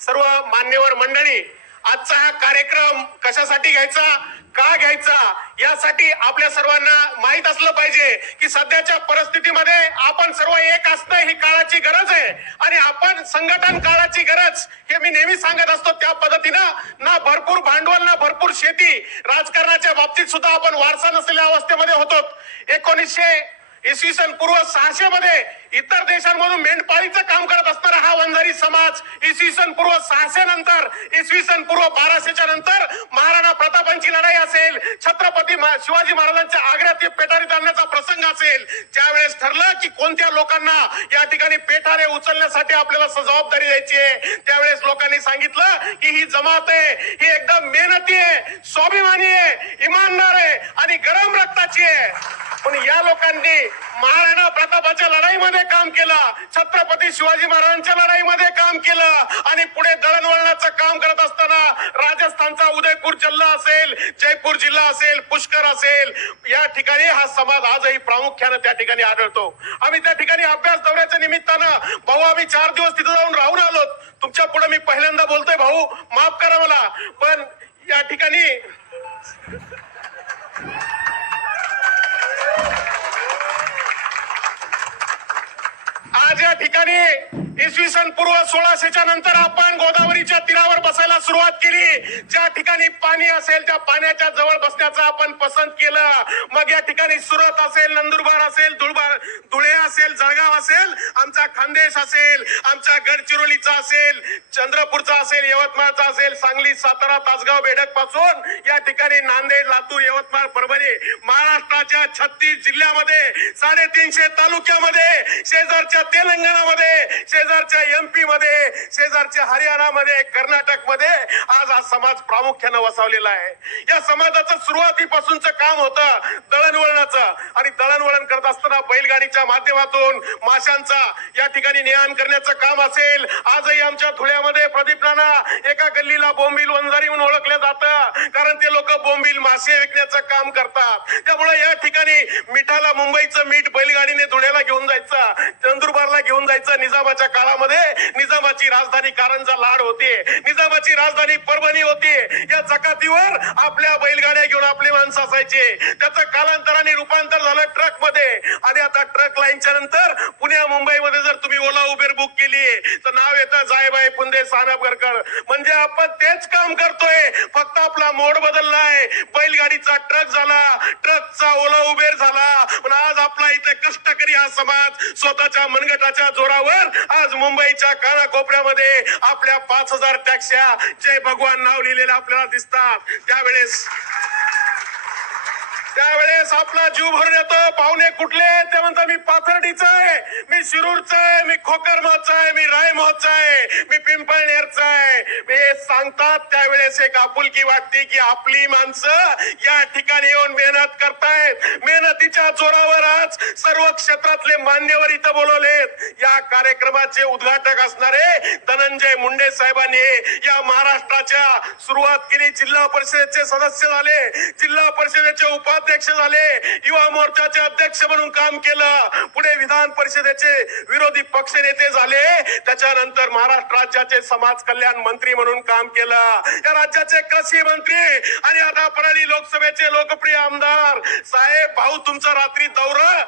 सर्व मान्यवर मंडळी आजचा हा कार्यक्रम कशासाठी घ्यायचा का घ्यायचा यासाठी आपल्या सर्वांना माहीत असलं पाहिजे की सध्याच्या परिस्थितीमध्ये आपण सर्व एक असणं ही काळाची गरज आहे. आणि आपण संघटन काळाची गरज हे मी नेहमी सांगत असतो त्या पद्धतीनं. ना भरपूर भांडवल ना भरपूर शेती. राजकारणाच्या बाबतीत सुद्धा आपण वारसा नसलेल्या अवस्थेमध्ये होतो. एकोणीसशे इसवी सन पूर्व सहाशे मध्ये इतर देशांमधून मेंढपाळीचं काम करत असणारा हा वंजारी समाज इसवी सन पूर्व सहाशे नंतर इसवी सन पूर्व बाराशेच्या नंतर महाराणा प्रतापांची लढाई असेल छत्रपती शिवाजी महाराजांच्या आग्र्यात पेटारीत आणण्याचा प्रसंग असेल त्यावेळेस ठरलं की कोणत्या लोकांना या ठिकाणी पेठारे उचलण्यासाठी आपल्याला जबाबदारी द्यायची आहे? त्यावेळेस लोकांनी सांगितलं की ही जमात आहे ही एकदम मेहनती आहे स्वाभिमानी आहे इमानदार आहे आणि गरम रक्ताची आहे. पण या लोकांनी महाराणा प्रतापाच्या लढाईमध्ये काम केलं छत्रपती शिवाजी महाराजांच्या लढाईमध्ये काम केलं आणि पुढे दळणवळणाचं काम करत असताना राजस्थानचा उदयपूर जिल्हा असेल जयपूर जिल्हा असेल पुष्कर असेल या ठिकाणी हा समाज आजही प्रामुख्यानं त्या ठिकाणी आढळतो. आम्ही त्या ठिकाणी अभ्यास दौऱ्याच्या निमित्तानं भाऊ आम्ही चार दिवस तिथे जाऊन राहून आलो तुमच्यापुढे मी पहिल्यांदा बोलतोय भाऊ माफ करा मला पण या ठिकाणी आज या ठिकाणी इसवी सन पूर्व सोळाशेच्या नंतर आपण गोदावरीच्या तीरावर बसायला सुरुवात केली. ज्या ठिकाणी पाणी असेल त्या पाण्याच्या जवळ बसण्याचं आपण पसंत केलं. मग या ठिकाणी सुरत असेल नंदुरबार असेल धुळबार धुळे असेल जळगाव असेल आमचा खानदेश असेल आमचा गडचिरोलीचा असेल चंद्रपूरचा असेल यवतमाळचा असेल सांगली सातारा तासगाव बेडकपासून या ठिकाणी नांदेड लातूर यवतमाळ परभणी महाराष्ट्राच्या छत्तीस जिल्ह्यामध्ये साडेतीनशे तालुक्यामध्ये शेजारच्या तेलंगणामध्ये शेजारच्या एमपी मध्ये शेजारच्या हरियाणामध्ये कर्नाटकमध्ये आज हा समाज प्रामुख्यानं वसावलेला आहे. या समाजाचं सुरुवातीपासूनच काम होतं दळणवळणाचं. आणि दळणवळण करत असताना बैलगाडीच्या माध्यमातून माशांचा या ठिकाणी नेहान करण्याचं काम असेल. आजही आमच्या धुळ्यामध्ये प्रदीप नाना एका गल्लीला बोंबील वंजारी म्हणून ओळखलं जातं. ते लोक बोंबील मासे विकण्याचं काम करतात. त्यामुळे या ठिकाणी मिठाला मुंबईचं मीठ बैलगाडीने धुळ्याला घेऊन जायचं नंदुरबारला घेऊन जायचं निजामाच्या काळामध्ये. निजामाची राजधानी कारंजा लाड होते. निजामाची राजधानी परभणी होती. या जकातीवर आपल्या बैलगाड्या घेऊन आपले माणसं असायचे. त्याचं कालांतराने रूपांतर झालं ट्रकमध्ये आणि आता ट्रक लाईनच्या नंतर पुण्या मुंबईमध्ये जर तुम्ही ओला उबेर बुक केली तर नाव येतं जायबाई पुंदे सानपगरकर म्हणजे आपण तेच काम करतोय. फक्त आपला मोड बदललाय. बैलगाडीचा ट्रक झाला. ट्रकचा ओला उबेर झाला. पण आज आपला इथे कष्टकरी हा समाज स्वतःच्या मनगटाच्या जोरावर आज मुंबईच्या कानाकोपऱ्यामध्ये आपल्या पाच हजार टॅक्स्या जय भगवान नाव लिहिलेलं आपल्याला दिसतात. त्यावेळेस त्यावेळेस आपला जीव भरून येतो. पाहुणे कुठले? ते म्हणता मी पाथर्डीचा आहे. मी शिरूरचा आहे. मी खोकरमाचा आहे. मी रायमोहचा आहे. मी पिंपळनेरचा आहे. हे सांगतात. त्यावेळेस एक आपुलकी वाटते की आपली माणसं या ठिकाणी येऊन मेहनत करतायत. मेहनतीच्या जोरावर आज सर्व क्षेत्रातले मान्यवर इथं बोलवलेत. या कार्यक्रमाचे उद्घाटक असणारे धनंजय मुंडे साहेबांनी या महाराष्ट्राच्या सुरुवात केली जिल्हा परिषदेचे सदस्य झाले. जिल्हा परिषदेचे उपाध्यक्ष झाले. युवा मोर्चाचे अध्यक्ष म्हणून काम केलं. पुढे विधान परिषदेचे विरोधी पक्षनेते झाले. त्याच्यानंतर महाराष्ट्र राज्याचे समाज कल्याण मंत्री म्हणून काम केलं. या राज्याचे कृषी मंत्री आणि आता परळी लोकसभेचे लोकप्रिय आमदार साहेब भाऊ तुमचा रात्री दौरा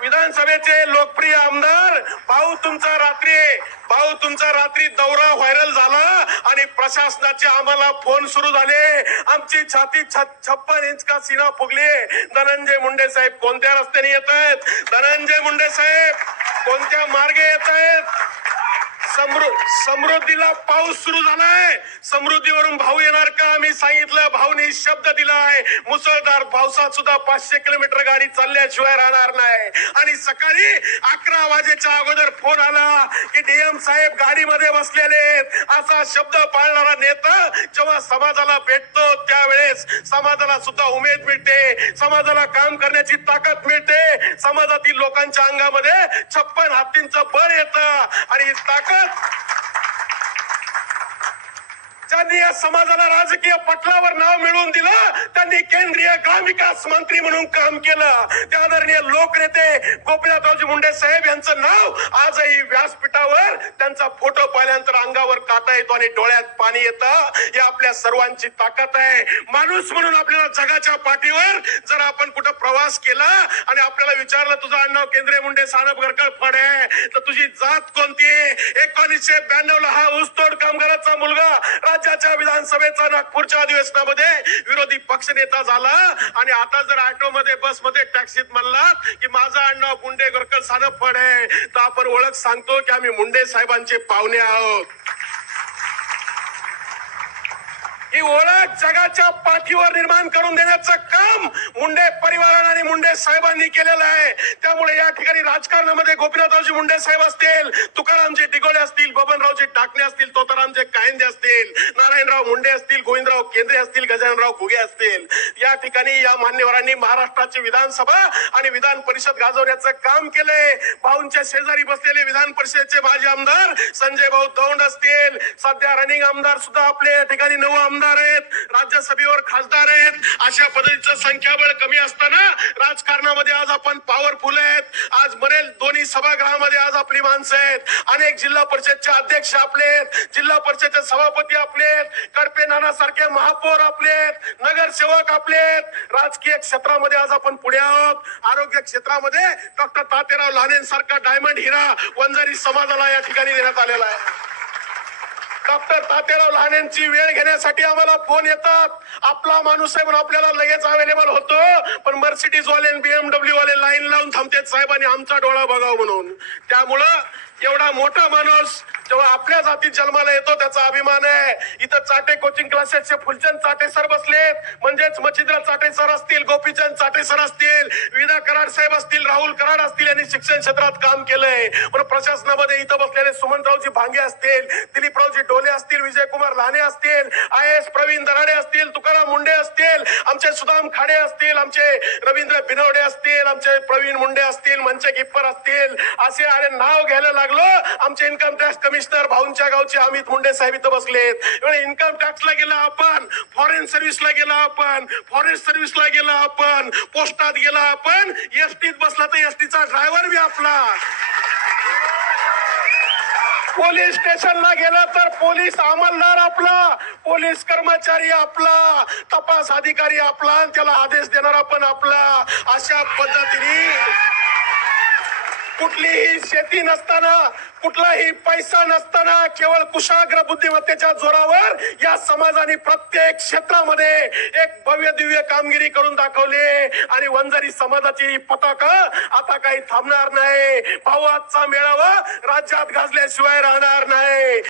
विधानसभेचे लोकप्रिय आमदार भाऊ तुमचा रात्री भाऊ तुमचा रात्री दौरा व्हायरल झाला आणि प्रशासनाचे आम्हाला फोन सुरू झाले. आमची छाती छ- छप्पन इंच का सीना फुगली धनंजय मुंडे साहेब कोणत्या रस्त्याने येत आहेत धनंजय मुंडे साहेब कोणत्या मार्गे येत आहेत समृ- समृद्धीला पाऊस सुरू झालाय. समृद्धीवरून भाऊ येणार का? मी सांगितलं भाऊनी शब्द दिलाय. मुसळधार पावसात सुद्धा पाचशे किलोमीटर गाडी चालल्याशिवाय राहणार नाही. आणि सकाळी अकरा वाजेच्या अगोदर फोन आला की डीएम साहेब गाडीमध्ये बसलेले असा शब्द पाळणारा नेता जेव्हा समाजाला भेटतो त्यावेळेस समाजाला सुद्धा उमेद मिळते. समाजाला काम करण्याची ताकद मिळते. समाजातील लोकांच्या अंगामध्ये छप्पन हत्तींचं बळ येतं. आणि ताकद ताकद ज्यांनी या समाजाला राजकीय पटलावर नाव मिळवून दिलं त्यांनी केंद्रीय ग्रामविकास मंत्री म्हणून काम केलं. ते आदरणीय लोकनेते गोपीनाथरावजी मुंडे साहेब यांचं नाव आजही व्यासपीठावर त्यांचा फोटो पाहिल्यानंतर अंगावर काटा येतो आणि डोळ्यात पाणी येतं. ही आपल्या सर्वांची ताकद आहे. माणूस म्हणून आपल्याला जगाच्या पाठीवर जर आपण कुठं प्रवास केला आणि आपल्याला विचारलं तुझं आडनाव केंद्रीय मुंडे सानप गरकळ फड आहे. तर तुझी जात कोणती आहे? एकोणीसशे ब्याण्णव ला हा ऊसतोड कामगाराचा मुलगा राज्य राज्याच्या विधानसभेचा नागपूरच्या अधिवेशनामध्ये विरोधी पक्षनेता झाला. आणि आता जर ऑटो मध्ये बसमध्ये टॅक्सीत म्हणलात की माझं अण्णा गुंडे गरकर साधं फड आहे. तर आपण ओळख सांगतो की आम्ही मुंडे साहेबांचे पाहुणे आहोत. ही ओळख जगाच्या पाठीवर निर्माण करून देण्याचं काम मुंडे परिवारानं आणि मुंडे साहेबांनी केलेलं आहे. त्यामुळे या ठिकाणी राजकारणामध्ये गोपीनाथरावजी मुंडे साहेब असतील तुकारामजी डिगोळे असतील बबनरावजी टाकणे असतील तोतारामजी कायंदे असतील नारायणराव मुंडे असतील गोविंद केंद्रे असतील गजाननराव घुगे असतील. या ठिकाणी या मान्यवरांनी महाराष्ट्राची विधानसभा आणि विधान परिषद गाजवण्याचं काम केलंय. भाऊंच्या शेजारी बसलेले विधान परिषदेचे माजी आमदार संजय भाऊ दौंड असतील. सध्या रनिंग आमदार सुद्धा आपले या ठिकाणी नऊ आमदार आहेत. राज्यसभेवर खासदार आहेत. अशा पद्धतीचं संख्याबळ कमी असताना राजकारणामध्ये आज आपण पॉवरफुल आहेत. आज मरेल दोन्ही सभागृहामध्ये आज आपली माणसं आहेत. अनेक जिल्हा परिषदचे अध्यक्ष आपले आहेत. जिल्हा परिषदचे सभापती आपले आहेत. कडपे नाना सारखे महापौर आपले आहेत नगरसेवक आपले आहेत. राजकीय क्षेत्रामध्ये आज आपण पुढे आहोत. आरोग्य क्षेत्रामध्ये डॉक्टर तातेराव लहानेंसारखा डायमंड हिरा वंजारी समाजाला या ठिकाणी देण्यात आलेला आहे. डॉक्टर तातेराव लहानेंची वेळ घेण्यासाठी आम्हाला फोन येतात. आपला माणूस आहे म्हणून आपल्याला लगेच अवेलेबल होतो. पण मर्सिडीज वाले बीएमडब्ल्यू वाले लाईन लावून थांबतात साहेबांनी आमचा डोळा बघाव म्हणून. त्यामुळं एवढा मोठा माणूस जेव्हा आपल्या जातीत जन्माला येतो त्याचा अभिमान आहे. इथं चाटे कोचिंग क्लासेसचे फुलचंद चाटे सर बसलेत. म्हणजेच मच्छिंद्र चाटे सर असतील गोपीचंद चाटे सर असतील विदा कराड साहेब असतील राहुल कराड असतील यांनी शिक्षण क्षेत्रात काम केलंय. पण प्रशासनामध्ये इथं बसलेले सुमंतरावजी भांगे असतील दिलीपरावजी डोले असतील विजयकुमार लहाने असतील आय एस प्रवीण दराडे असतील तुकाराम मुंडे असतील आमचे सुदाम खाडे असतील आमचे रवींद्र बिनवडे असतील आमचे प्रवीण मुंडे असतील मंचे गिप्पर असतील असे आणि नाव घ्यायला लागले आमचे इन्कम टॅक्स कमिशनर भाऊंच्या गावचे अमित मुंडे साहेब इथं बसलेत इन्कम टॅक्सला गेला आपण. फॉरेन सर्व्हिसला गेला आपण. फॉरेस्ट सर्व्हिसला गेला आपण. पोस्टात गेला आपण. एसटीत बसला तर एसटीचा ड्रायव्हर बी आपला. पोलीस स्टेशनला गेला तर पोलीस अंमलदार आपला. पोलीस कर्मचारी आपला. तपास अधिकारी आपला. आणि त्याला आदेश देणार आपण आपला. अशा पद्धतीने कुठलीही शेती नसताना कुठलाही पैसा नसताना केवळ कुशाग्र बुद्धिमत्तेच्या जोरावर या समाजाने प्रत्येक क्षेत्रामध्ये एक भव्य दिव्य कामगिरी करून दाखवली. आणि वंजारी समाजाची पताका आता काही थांबणार नाही. भाऊ आजचा मेळावा राज्यात गाजल्याशिवाय राहणार नाही.